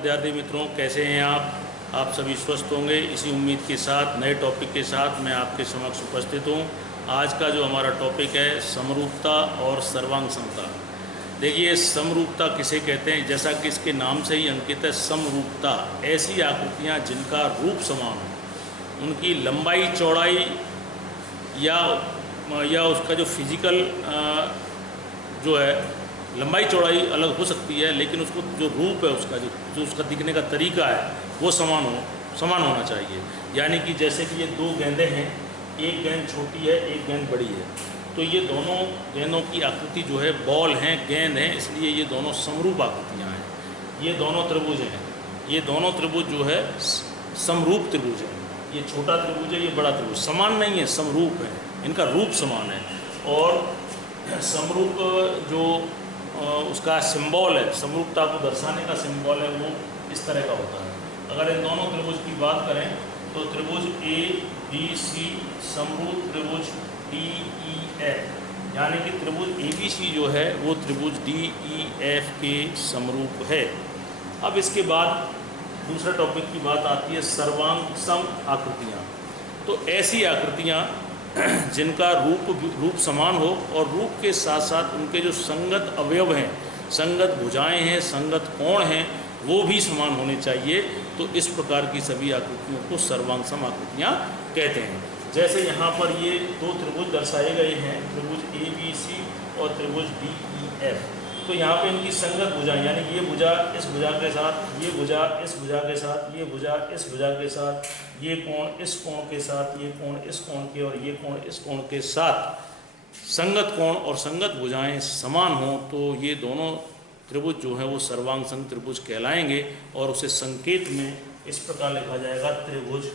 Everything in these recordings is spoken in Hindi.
विद्यार्थी मित्रों, कैसे हैं आप सभी स्वस्थ होंगे। इसी उम्मीद के साथ नए टॉपिक के साथ मैं आपके समक्ष उपस्थित हूँ। आज का जो हमारा टॉपिक है समरूपता और सर्वांग समता। देखिए, समरूपता किसे कहते हैं? जैसा कि इसके नाम से ही अंकित है, समरूपता ऐसी आकृतियाँ जिनका रूप समान हो, उनकी लंबाई चौड़ाई या उसका जो फिजिकल जो है लंबाई चौड़ाई अलग हो सकती है, लेकिन उसको जो रूप है उसका जो उसका दिखने का तरीका है वो समान होना चाहिए। यानी कि जैसे कि ये दो गेंदें हैं, एक गेंद छोटी है, एक गेंद बड़ी है, तो ये दोनों गेंदों की आकृति जो है बॉल हैं, गेंद हैं, इसलिए ये दोनों समरूप आकृतियाँ हैं। ये दोनों त्रिभुज हैं, ये दोनों त्रिभुज जो है समरूप त्रिभुज है। ये छोटा त्रिभुज है, ये बड़ा त्रिभुज, समान नहीं है, समरूप है, इनका रूप समान है। और समरूप जो उसका सिंबल है, समरूपता को दर्शाने का सिंबल है, वो इस तरह का होता है। अगर इन दोनों त्रिभुज की बात करें तो त्रिभुज ए बी सी समरूप त्रिभुज डी ई एफ, यानी कि त्रिभुज ए बी सी जो है वो त्रिभुज डी ई एफ के समरूप है। अब इसके बाद दूसरे टॉपिक की बात आती है सर्वांग सम आकृतियाँ। तो ऐसी आकृतियाँ जिनका रूप समान हो और रूप के साथ साथ उनके जो संगत अवयव हैं, संगत भुजाएं हैं, संगत कोण हैं, वो भी समान होने चाहिए। तो इस प्रकार की सभी आकृतियों को सर्वांग सम आकृतियाँ कहते हैं। जैसे यहाँ पर ये दो त्रिभुज दर्शाए गए हैं, त्रिभुज ए बी सी और त्रिभुज डी ई एफ। तो यहाँ पे इनकी संगत भुजाएं, यानी ये भुजा इस भुजा के साथ, ये भुजा इस भुजा के साथ, ये भुजा इस भुजा के साथ, ये कोण इस कोण के साथ, ये कोण इस कोण के और ये कोण इस कोण के साथ संगत कोण और संगत भुजाएं समान हों, तो ये दोनों त्रिभुज जो है वो सर्वांग सम त्रिभुज कहलाएंगे। और उसे संकेत में इस प्रकार लिखा जाएगा, त्रिभुज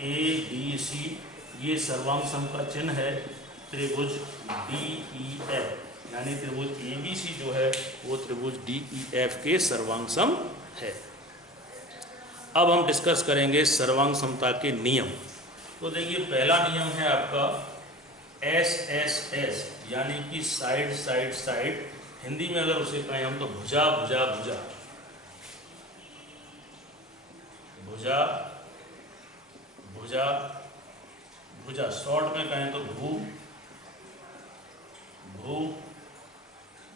ए बी सी, ये सर्वांग सम का चिन्ह है, त्रिभुज डी ई एफ, यानी त्रिभुज ए बी सी जो है वो त्रिभुज डी ई एफ के सर्वांग सम है। अब हम डिस्कस करेंगे सर्वांग समता के नियम। तो देखिए, पहला नियम है आपका एस एस एस, यानी कि साइड साइड साइड। हिंदी में अगर उसे कहें हम तो भुजा भुजा भुजा, भुजा भुजा भुजा। शॉर्ट में कहें तो भू भू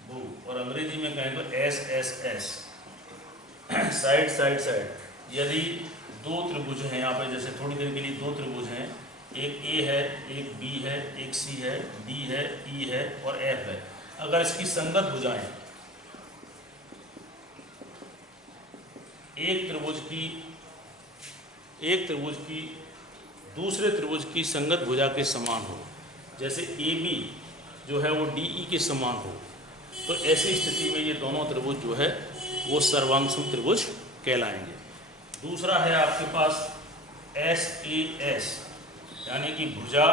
भू, और अंग्रेजी में कहें तो S S S, side side side. यदि दो त्रिभुज हैं यहाँ पे, जैसे थोड़ी देर के लिए दो त्रिभुज हैं, एक ए है, एक बी है, एक सी है, डी है, ई है और एफ है। अगर इसकी संगत भुजाएं एक त्रिभुज की दूसरे त्रिभुज की संगत भुजा के समान हो, जैसे ए बी जो है वो डी ई के समान हो, तो ऐसी स्थिति में ये दोनों त्रिभुज जो है वो सर्वांग सम त्रिभुज कहलाएंगे। दूसरा है आपके पास एस ए एस, यानी कि भुजा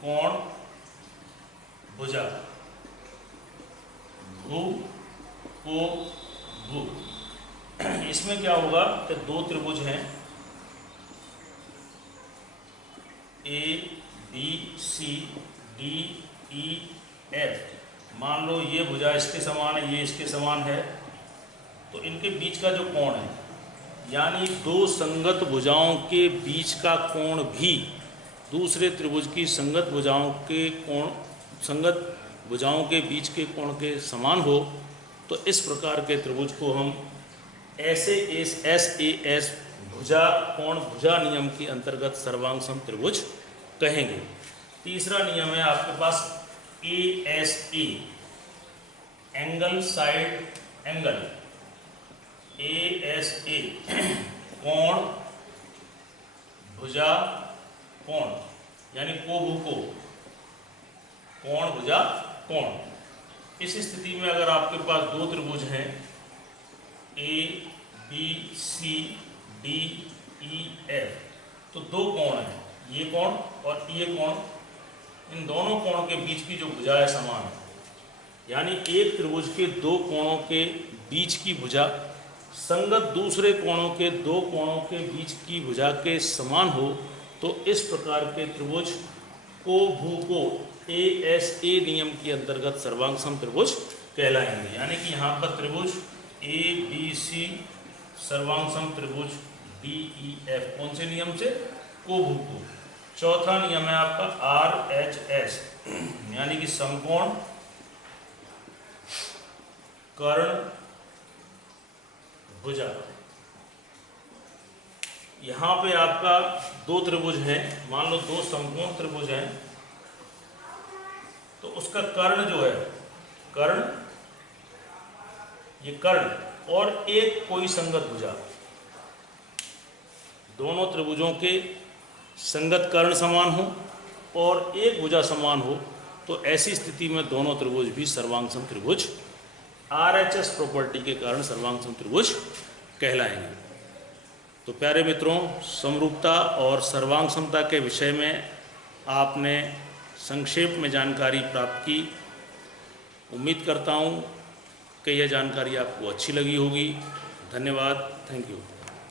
कोण भुजा, भू को भू। इसमें क्या होगा कि दो त्रिभुज हैं A B C D E F. मान लो ये भुजा इसके समान है, ये इसके समान है, तो इनके बीच का जो कोण है, यानी दो संगत भुजाओं के बीच का कोण भी दूसरे त्रिभुज की संगत भुजाओं के बीच के कोण के समान हो, तो इस प्रकार के त्रिभुज को हम ऐसे एस ए एस भुजा कोण भुजा नियम के अंतर्गत सर्वांग सम त्रिभुज कहेंगे। तीसरा नियम है आपके पास A S A, angle side angle. A S A कोण भुजा कोण, यानी को भू को, कोण भुजा कोण। इस स्थिति में अगर आपके पास दो त्रिभुज हैं A B C D E F, तो दो कोण हैं, ये कोण और ये कोण, इन दोनों कोण के बीच की जो भुजा है समान है, यानी एक त्रिभुज के दो कोणों के बीच की भुजा संगत दूसरे कोणों के दो कोणों के बीच की भुजा के समान हो, तो इस प्रकार के त्रिभुज को भू को ए एस ए नियम के अंतर्गत सर्वांग सम त्रिभुज कहलाएंगे। यानी कि यहाँ पर त्रिभुज ABC सर्वांग त्रिभुज DEF कौन से नियम से? कोभूतो। चौथा नियम है आपका RHS यानी कि समकोण कर्ण भुजा। यहाँ पे आपका दो त्रिभुज हैं, मान लो दो समकोण त्रिभुज हैं, तो उसका कर्ण जो है, कर्ण, ये कर्ण और एक कोई संगत भुजा, दोनों त्रिभुजों के संगत कर्ण समान हो और एक भुजा समान हो, तो ऐसी स्थिति में दोनों त्रिभुज भी सर्वांग सम त्रिभुज RHS प्रॉपर्टी के कारण सर्वांग सम त्रिभुज कहलाएंगे। तो प्यारे मित्रों, समरूपता और सर्वांग समता के विषय में आपने संक्षेप में जानकारी प्राप्त की। उम्मीद करता हूँ कि यह जानकारी आपको अच्छी लगी होगी। धन्यवाद। Thank you.